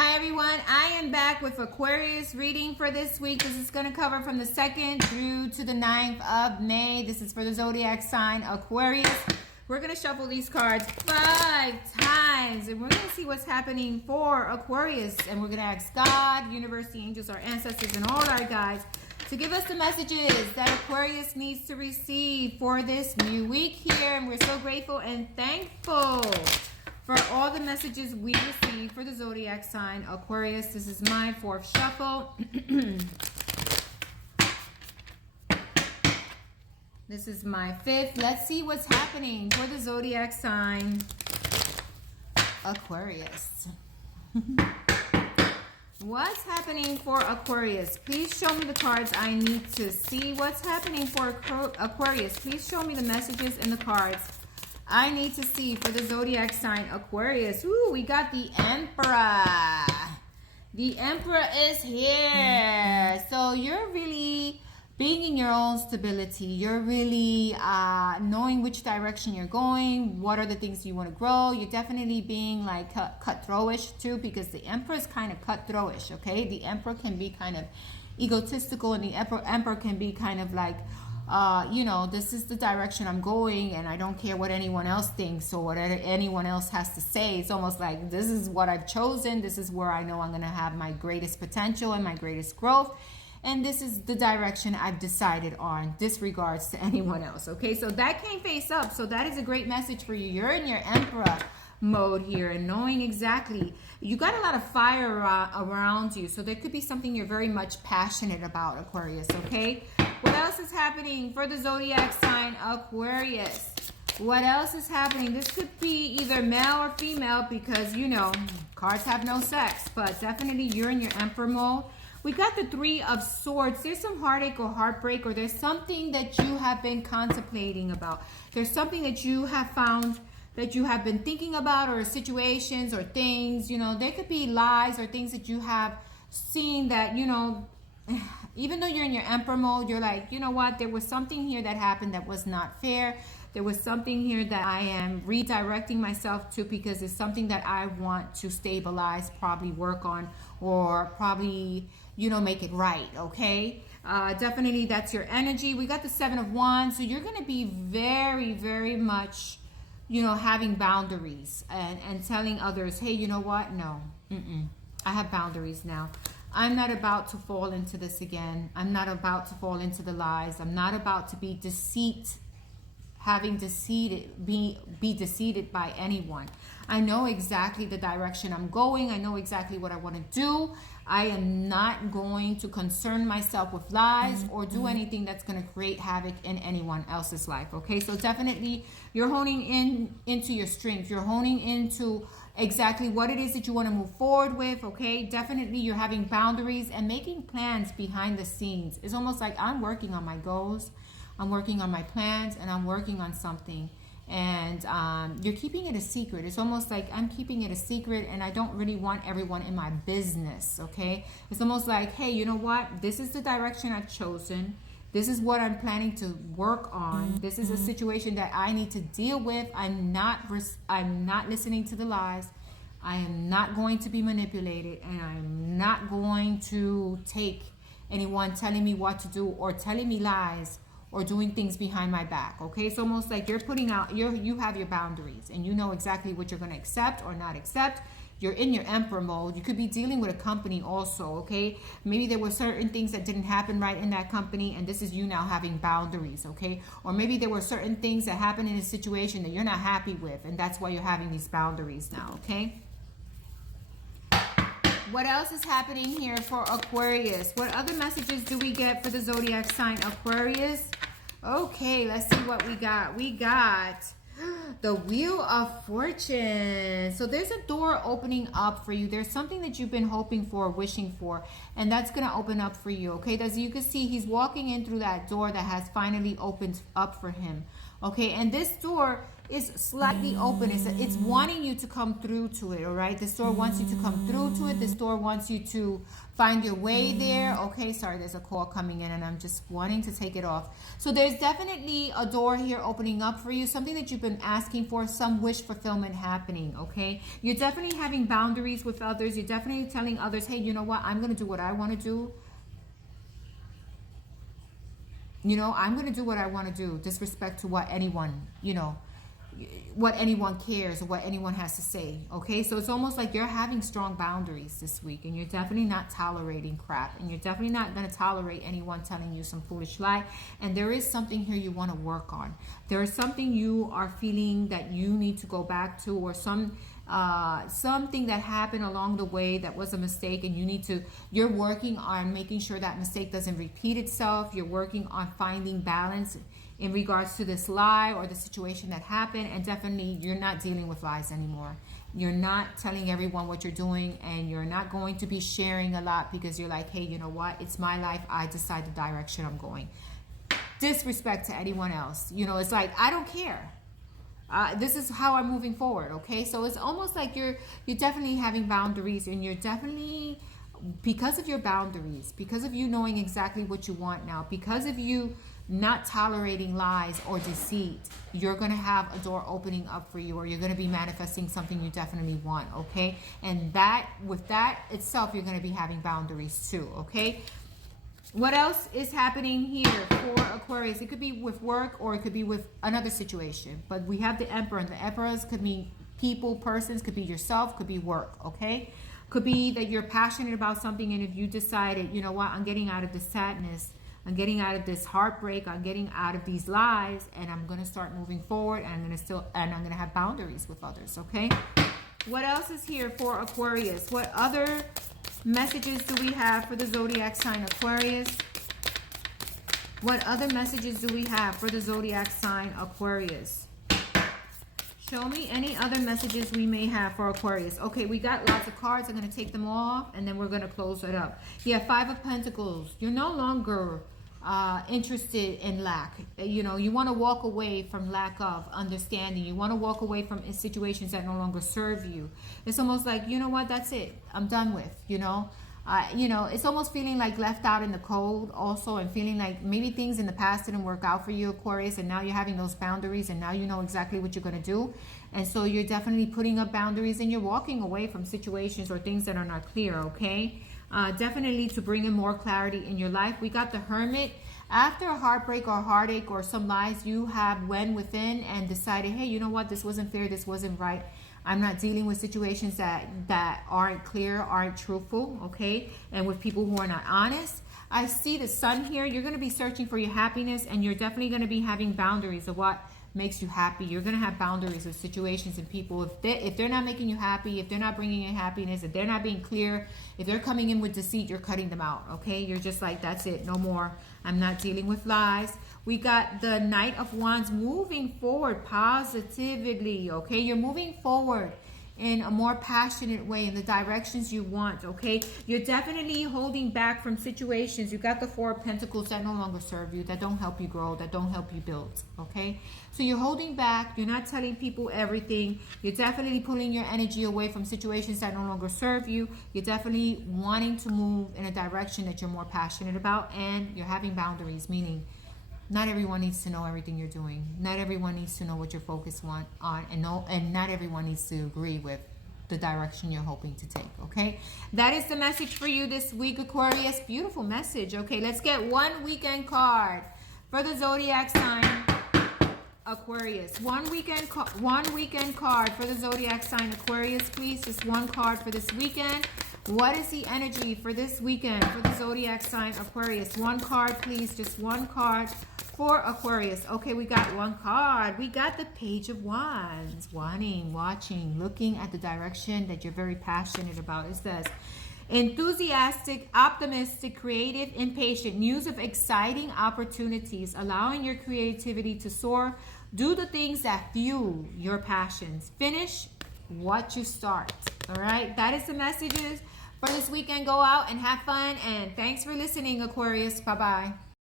Hi everyone, I am back with Aquarius reading for this week. This is going to cover from the 2nd through to the 9th of May. This is for the zodiac sign Aquarius. We're going to shuffle these cards 5 times and we're going to see what's happening for Aquarius. And we're going to ask God, universe, the angels, our ancestors, and all our guides to give us the messages that Aquarius needs to receive for this new week here. And we're so grateful and thankful for all the messages we received for the zodiac sign Aquarius. This is my 4th shuffle. This is my 5th. Let's see what's happening for the zodiac sign Aquarius. What's happening for Aquarius? Please show me the cards I need to see. What's happening for Aquarius? Please show me the messages in the cards I need to see for the zodiac sign Aquarius. Ooh, we got the Emperor. The Emperor is here. So you're really being in your own stability. You're really knowing which direction you're going. What are the things you want to grow? You're definitely being like cutthroatish too, because the Emperor is kind of cutthroatish, okay? The Emperor can be kind of egotistical, and the Emperor can be kind of like, you know, this is the direction I'm going and I don't care what anyone else thinks or what anyone else has to say. It's almost like, this is what I've chosen. This is where I know I'm going to have my greatest potential and my greatest growth. And this is the direction I've decided on, disregards to anyone else. Okay, so that came face up. So that is a great message for you. You're in your Emperor mode here and knowing exactly, you got a lot of fire around you. So there could be something you're very much passionate about, Aquarius, okay? What else is happening for the zodiac sign Aquarius? What else is happening? This could be either male or female because, you know, cards have no sex. But definitely you're in your Emperor mode. We got the 3 of Swords. There's some heartache or heartbreak, or there's something that you have been contemplating about. There's something that you have found that you have been thinking about, or situations or things. You know, there could be lies or things that you have seen that, you know, even though you're in your Emperor mode, you're like, you know what, there was something here that happened that was not fair. There was something here that I am redirecting myself to because it's something that I want to stabilize, probably work on, or probably, you know, make it right, okay? Definitely that's your energy. We got the 7 of Wands, so you're going to be very, very much, you know, having boundaries and telling others, hey, you know what, no, I have boundaries now. I'm not about to fall into this again. I'm not about to fall into the lies. I'm not about to be be deceived by anyone. I know exactly the direction I'm going. I know exactly what I want to do. I am not going to concern myself with lies or do anything that's going to create havoc in anyone else's life. Okay, so definitely you're honing into your strength. You're honing into exactly what it is that you want to move forward with. Okay, definitely you're having boundaries and making plans behind the scenes. It's almost like I'm working on my goals, I'm working on my plans, and I'm working on something. And you're keeping it a secret. It's almost like I'm keeping it a secret and I don't really want everyone in my business, okay? It's almost like, hey, you know what? This is the direction I've chosen. This is what I'm planning to work on. This is a situation that I need to deal with. I'm not listening to the lies. I am not going to be manipulated, and I'm not going to take anyone telling me what to do or telling me lies or doing things behind my back. Okay, it's almost like you're putting out, you have your boundaries and you know exactly what you're going to accept or not accept. You're in your Emperor mode. You could be dealing with a company also, okay? Maybe there were certain things that didn't happen right in that company, and this is you now having boundaries, okay? Or maybe there were certain things that happened in a situation that you're not happy with, and that's why you're having these boundaries now, okay? What else is happening here for Aquarius? What other messages do we get for the zodiac sign Aquarius? Okay, let's see what we got. We got the Wheel of Fortune. So there's a door opening up for you. There's something that you've been hoping for, wishing for, and that's going to open up for you, okay? As you can see, he's walking in through that door that has finally opened up for him, okay? And this door is slightly open. It's wanting you to come through to it, all right? This door wants you to come through to it. This door wants you to find your way there. Okay, sorry, there's a call coming in and I'm just wanting to take it off. So there's definitely a door here opening up for you, something that you've been asking for, some wish fulfillment happening, okay? You're definitely having boundaries with others. You're definitely telling others, hey, you know what? I'm going to do what I want to do. You know, I'm going to do what I want to do, disrespect to what anyone, you know, what anyone cares or what anyone has to say, okay? So it's almost like you're having strong boundaries this week, and you're definitely not tolerating crap, and you're definitely not going to tolerate anyone telling you some foolish lie. And there is something here you want to work on. There is something you are feeling that you need to go back to, or something that happened along the way that was a mistake, and you're working on making sure that mistake doesn't repeat itself. You're working on finding balance in regards to this lie or the situation that happened. And definitely you're not dealing with lies anymore. You're not telling everyone what you're doing, and you're not going to be sharing a lot because you're like, hey, you know what, it's my life, I decide the direction I'm going. Disrespect to anyone else, you know, it's like, I don't care. This is how I'm moving forward, okay? So it's almost like you're definitely having boundaries, and you're definitely, because of your boundaries, because of you knowing exactly what you want now, because of you not tolerating lies or deceit, you're going to have a door opening up for you, or you're going to be manifesting something you definitely want, okay? And that, with that itself, you're going to be having boundaries too, okay? What else is happening here for Aquarius? It could be with work, or it could be with another situation. But we have the Emperor, and the Emperors could be people, persons, could be yourself, could be work, okay? Could be that you're passionate about something, and if you decided, you know what, I'm getting out of this sadness, I'm getting out of this heartbreak, I'm getting out of these lies, and I'm going to start moving forward, and I'm going to have boundaries with others, okay? What else is here for Aquarius? What other messages do we have for the zodiac sign Aquarius? What other messages do we have for the zodiac sign Aquarius? Show me any other messages we may have for Aquarius. Okay, we got lots of cards. I'm going to take them off, and then we're going to close it up. Yeah, Five of Pentacles. You're no longer interested in lack. You know, you want to walk away from lack of understanding. You want to walk away from situations that no longer serve you. It's almost like, you know what, that's it. I'm done with, you know. It's almost feeling like left out in the cold also, and feeling like maybe things in the past didn't work out for you, Aquarius, and now you're having those boundaries, and now you know exactly what you're going to do. And so you're definitely putting up boundaries, and you're walking away from situations or things that are not clear, okay? Definitely to bring in more clarity in your life. We got the Hermit. After a heartbreak or heartache or some lies, you have went within and decided, hey, you know what, this wasn't fair, this wasn't right. I'm not dealing with situations that aren't clear, aren't truthful, okay? And with people who are not honest. I see the Sun here. You're going to be searching for your happiness, and you're definitely going to be having boundaries of what makes you happy. You're going to have boundaries with situations and people. If they're not making you happy, if they're not bringing in happiness, if they're not being clear, if they're coming in with deceit, you're cutting them out, okay? You're just like, that's it, no more. I'm not dealing with lies. We got the Knight of Wands, moving forward positively, okay? You're moving forward in a more passionate way in the directions you want, okay? You're definitely holding back from situations. You got the Four of Pentacles that no longer serve you, that don't help you grow, that don't help you build, okay? So you're holding back. You're not telling people everything. You're definitely pulling your energy away from situations that no longer serve you. You're definitely wanting to move in a direction that you're more passionate about, and you're having boundaries, meaning not everyone needs to know everything you're doing. Not everyone needs to know what you're focused on, and not everyone needs to agree with the direction you're hoping to take, okay? That is the message for you this week, Aquarius. Beautiful message. Okay, let's get one weekend card for the zodiac sign Aquarius. One weekend card for the zodiac sign Aquarius, please. Just one card for this weekend. What is the energy for this weekend for the zodiac sign Aquarius? One card, please. Just one card for Aquarius. Okay, we got one card. We got the Page of Wands. Wanting, watching, looking at the direction that you're very passionate about. It says, enthusiastic, optimistic, creative, impatient. News of exciting opportunities, allowing your creativity to soar. Do the things that fuel your passions. Finish what you start. All right, that is the messages for this weekend. Go out and have fun, and thanks for listening, Aquarius. Bye-bye.